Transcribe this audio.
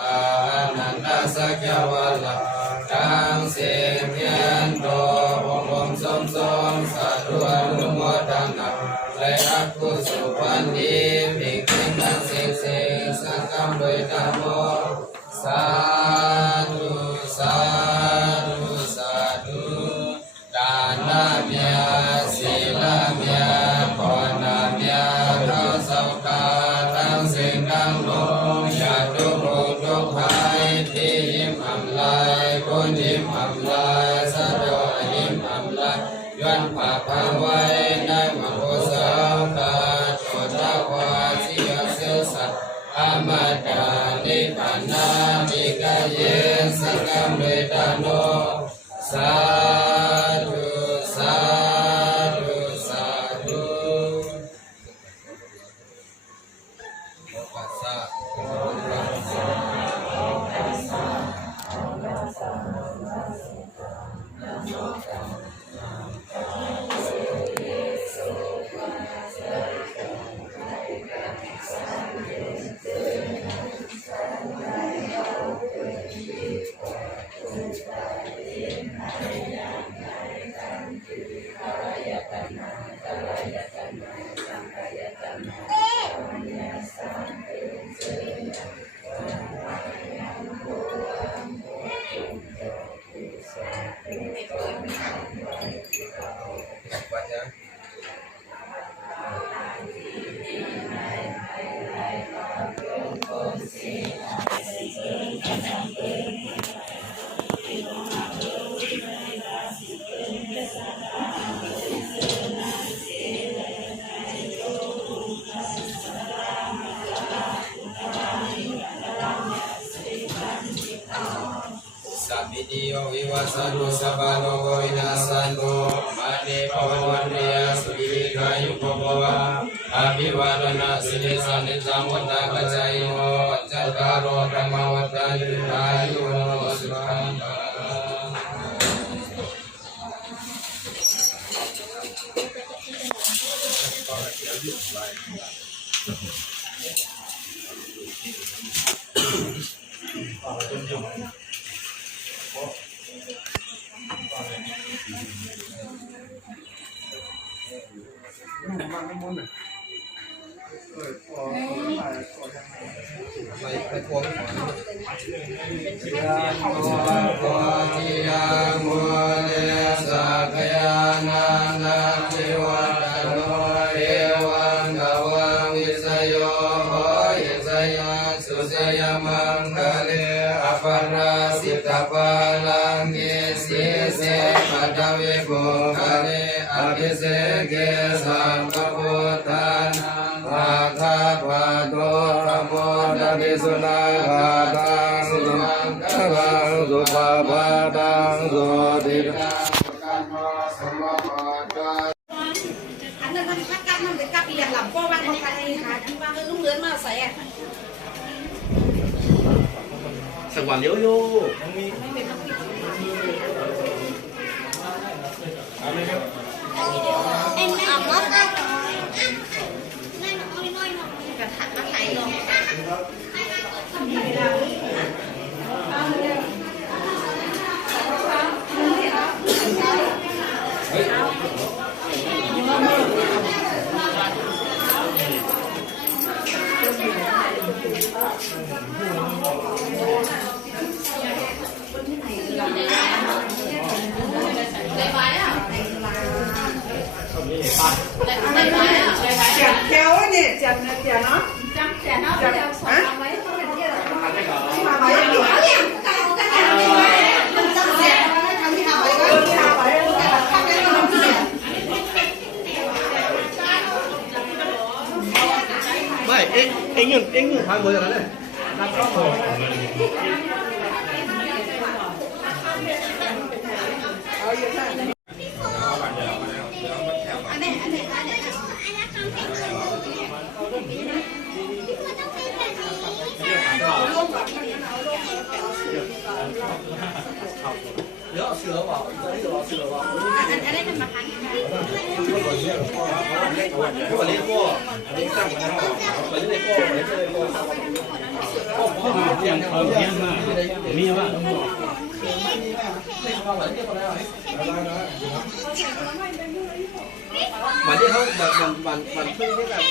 อานันตสักยวะละกังเสียงเทียนโตองค์สมสมสาธุอนุโมทนาและอักขุสุปันติภิกขุนังเสกเสกสังฆังโดยธรรมโมสาธุสาธุสาธุดานาเมียศีลาเมียภาวนาเมียเราสังฆาทั้งสิ่งทั้งโลกอย่าทุกข์ทุกข์ภัยที่ยิ้มอำลายคนยิ้มอำลายสัตว์ยิ้มอำลายย้อนผ่าพังไว้ในมโหสถกาโจทวาสิยเสสัตอมตะนิพพานามิกายเยสังฆังเวทาโนสาธุสาธุสาธุปัสสะสัพพิติโยวิวัสสตุสัพพะโลกวินาศสันตุมาเนภวันเรียสุขีกายุภวะอภิวาทนาสิริสันนิจังวัฏปัจจายโยจัตตารโอธรรมวัฏฏุอายุโนสุขังไปพวงยังโมโพธิยังโมเลสักยานานาทิวัตโนเอวังกวังวิสโยโหยิสยาสุสยมังคะเลอปราสิตาปาลังเกสีเสปัตเวโกคะเลอภิเสเกสัมปพุทธานังภาคาภาโตระโมทติสุนาคาตังสุมังคลังสุภาพาตังสุติตังกันโมสมโภชอันนั้นมันพักกับมันเป็นกับอีหยังหลับก็วันของกันหาที่ว่าลุงเลือนมาใส่อ่ะสักวันเดียวอยู่เอามอสนะกระถางกระไถลงKéo nè, chặt nó. Chả nó bây giờ sổ mấy không phải kia là Mà mấy em đuổi. Vậy, anh ngừng hai mươi rồi đấy. Đặt xong rồi. เดี๋ยวเสือเปล่าตอนนี้เราเสือเปล่า อันนี้เป็นมาคัน พวกนี้พวกอันนี้ตั้งมาแล้วไปเรื่อยๆพวกไปเรื่อยๆพวกพวกมาเพียงเขาเพียงมามีว่ามันที่เขามันช่วยให้แบบ